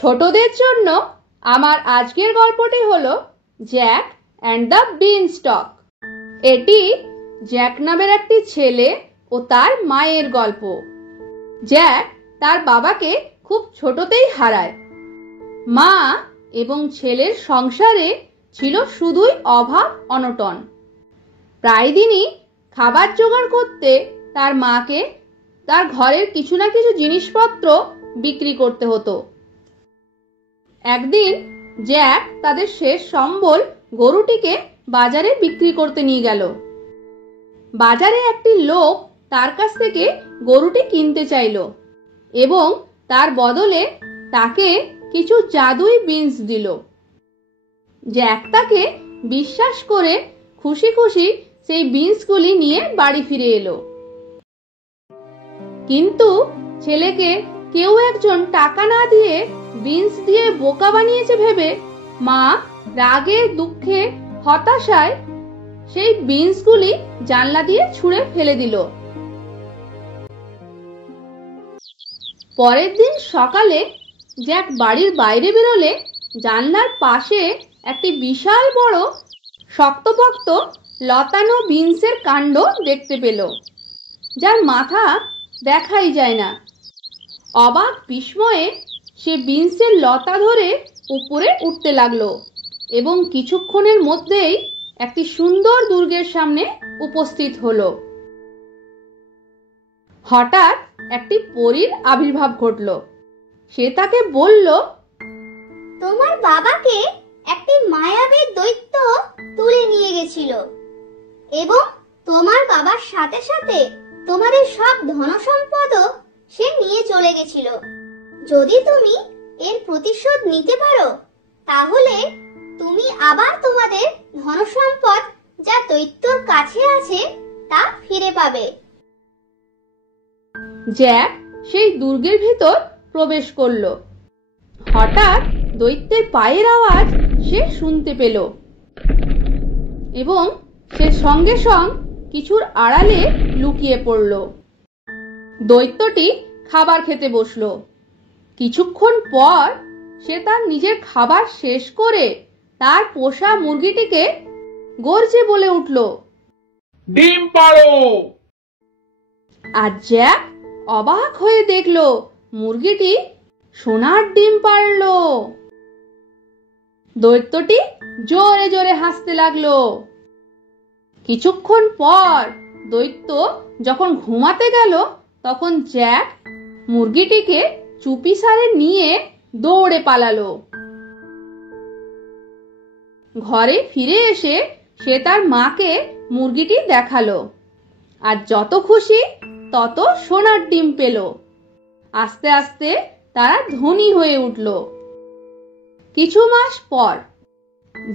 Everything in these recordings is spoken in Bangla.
ছোটদের জন্য আমার আজকের গল্পটি হলো জ্যাক অ্যান্ড দ্য বিনস্টক। এটি জ্যাক নামের একটি ছেলে ও তার মায়ের গল্প। জ্যাক তার বাবাকে খুব ছোটতেই হারায়। মা এবং ছেলের সংসারে ছিল শুধুই অভাব অনটন। প্রায় দিনই খাবার জোগাড় করতে তার মাকে তার ঘরের কিছু না কিছু জিনিসপত্র বিক্রি করতে হতো। একদিন জ্যাক তাদের শেষ সম্বল গরুটিকে বাজারে বিক্রি করতে নিয়ে গেল। বাজারে একটি লোক তার কাছ থেকে গরুটি কিনতে চাইল এবং তার বদলে তাকে কিছু জাদুই বিনস দিল। জ্যাক তাকে বিশ্বাস করে খুশি খুশি সেই বিনসগুলি নিয়ে বাড়ি ফিরে এলো। কিন্তু ছেলেকে কেউ একজন টাকা না দিয়ে বিনস দিয়ে বোকা বানিয়েছে ভেবে মা রাগে দুঃখে হতাশায় সেই বিনসগুলি জানলা দিয়ে ছুঁড়ে ফেলে দিল। পরের দিন সকালে জ্যাক বাড়ির বাইরে বেরোলে জানলার পাশে একটি বিশাল বড় শক্তপোক্ত লতানো বিনসের কাণ্ড দেখতে পেল, যার মাথা দেখাই যায় না। অবাক বিস্ময়ে সে বিনসের লতা ধরে উপরে উঠতে লাগলো এবং কিছুক্ষণের মধ্যেই একটি সুন্দর দুর্গের সামনে উপস্থিত হলো। হঠাৎ একটি পরীর আবির্ভাব ঘটল। সে তাকে বলল, তোমার বাবাকে একটি মায়াবী দৈত্য তুলে নিয়ে গেছিল এবং তোমার বাবার সাথে সাথে তোমাদের সব ধনসম্পদও সে নিয়ে চলে গেছিল। যদি তুমি এর প্রতিশোধ নিতে পারো তাহলে তুমি আবার তোমাদের ধনসম্পদ যা দৈত্যর কাছে আছে তা ফিরে পাবে। জ্যাক সেই দুর্গের ভিতর প্রবেশ করলো। হঠাৎ দৈত্যের পায়ের আওয়াজ সে শুনতে পেল এবং সে সঙ্গে সঙ্গে কিছুর আড়ালে লুকিয়ে পড়ল। দৈত্যটি খাবার খেতে বসলো। কিছুক্ষণ পর সে তার নিজের খাবার শেষ করে তার পোষা মুরগিটিকে গর্জে বলে উঠল, ডিম পাড়ো। আর জ্যাক অবাক হয়ে দেখলো মুরগিটি সোনার ডিম পাড়ল। দৈত্যটি জোরে জোরে হাসতে লাগলো। কিছুক্ষণ পর দৈত্য যখন ঘুমাতে গেল তখন জ্যাক মুরগিটিকে চুপিসারে নিয়ে দৌড়ে পালালো। ঘরে ফিরে এসে সে তার মাকে মুরগিটি দেখালো, আর যত খুশি তত সোনার ডিম পেল। আস্তে আস্তে তারা ধনী হয়ে উঠল। কিছু মাস পর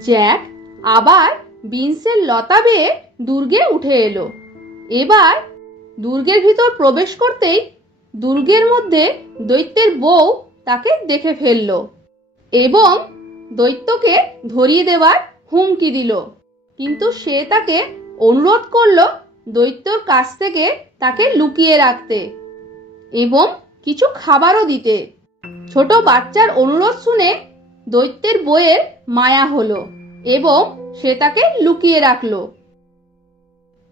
জ্যাক আবার বিনসের লতা বেয়ে দুর্গে উঠে এলো। এবার দুর্গের ভিতর প্রবেশ করতেই দুর্গের মধ্যে দৈত্যের বউ তাকে দেখে ফেলল এবং দৈত্যকে ধরিয়ে দেওয়ার হুমকি দিল। কিন্তু সে তাকে অনুরোধ করলো দৈত্যর কাছ থেকে তাকে লুকিয়ে রাখতে এবং কিছু খাবারও দিতে। ছোট বাচ্চার অনুরোধ শুনে দৈত্যের বউয়ের মায়া হলো এবং সে তাকে লুকিয়ে রাখলো।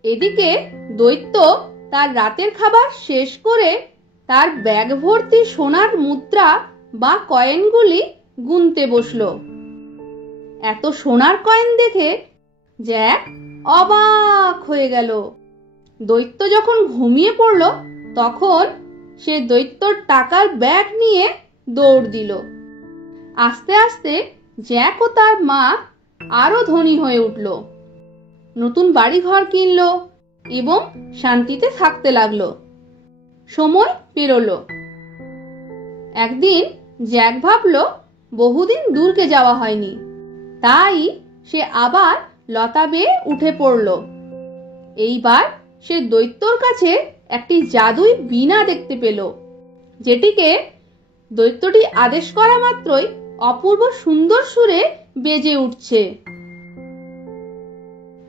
এদিকে দৈত্য তার রাতের খাবার শেষ করে তার ব্যাগ ভর্তি সোনার মুদ্রা বা কয়েনগুলি গুনতে বসলো। এত সোনার কয়েন দেখে জ্যাক অবাক হয়ে গেল। দৈত্য যখন ঘুমিয়ে পড়ল তখন সে দৈত্যর টাকার ব্যাগ নিয়ে দৌড় দিল। আস্তে আস্তে জ্যাক ও তার মা আরো ধনী হয়ে উঠল, নতুন বাড়ি ঘর কিনলো এবং শান্তিতে থাকতে লাগলো। সময় পেরোলো। একদিন জ্যাক ভাবলো বহুদিন দুর্গে যাওয়া হয়নি, তাই সে আবার লতা বেয়ে উঠে পড়ল। এইবার সে দৈত্যর কাছে একটি জাদুই বীণা দেখতে পেল, যেটিকে দৈত্যটি আদেশ করা মাত্রই অপূর্ব সুন্দর সুরে বেজে উঠছে।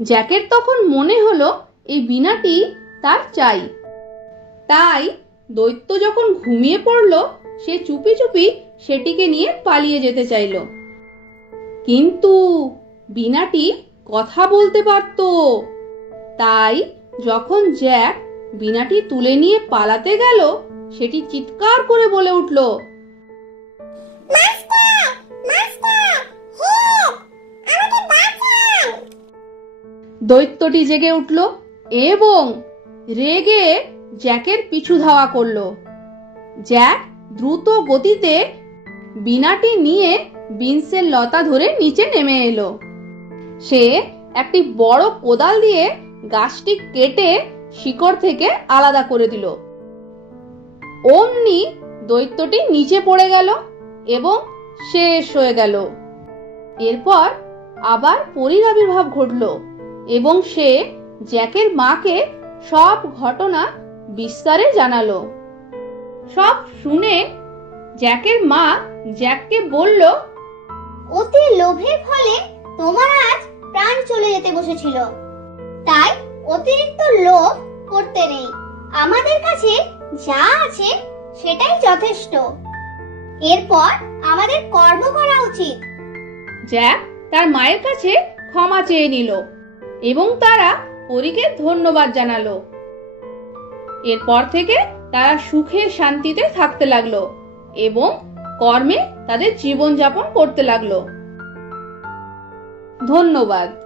জ্যাকের তখন মনে হলো এই বীণাটি তার চাই। তাই দৈত্য যখন ঘুমিয়ে পড়ল সে চুপি চুপি সেটিকে নিয়ে পালিয়ে যেতে চাইল। কিন্তু বিনাটি কথা বলতে পারত। তাই যখন জ্যাক বিনাটি তুলে নিয়ে পালাতে গেল, সেটি চিৎকার করে বলে উঠল, দৈত্যটি জেগে উঠল এবং রেগে জ্যাকের পিছু ধাওয়া করল। জ্যাক দ্রুত গতিতে বিনাটি নিয়ে বিনসের লতা ধরে নিচে নেমে এলো। সে একটি বড় কোদাল দিয়ে গাছটি কেটে শিকড় থেকে আলাদা করে দিল। অমনি দৈত্যটি নিচে পড়ে গেল এবং শেষ হয়ে গেল। এরপর আবার পরীর আবির্ভাব ঘটল এবং সে জ্যাকের মাকে সব ঘটনা বিস্তারে জানালো। সব শুনে জ্যাকের মা জ্যাককে বলল, অতি লোভের ফলে তোমার আজ প্রাণ চলে যেতে বসেছিল। তাই অতিরিক্ত লোভ করতে নেই। আমাদের কাছে যা আছে সেটাই যথেষ্ট। এরপর আমাদের কর্ম করা উচিত। জ্যাক তার মায়ের কাছে ক্ষমা চেয়ে নিল এবং তারা পরীকে ধন্যবাদ জানালো। এরপর থেকে তারা সুখে শান্তিতে থাকতে লাগলো এবং কর্মে তাদের জীবনযাপন করতে লাগলো। ধন্যবাদ।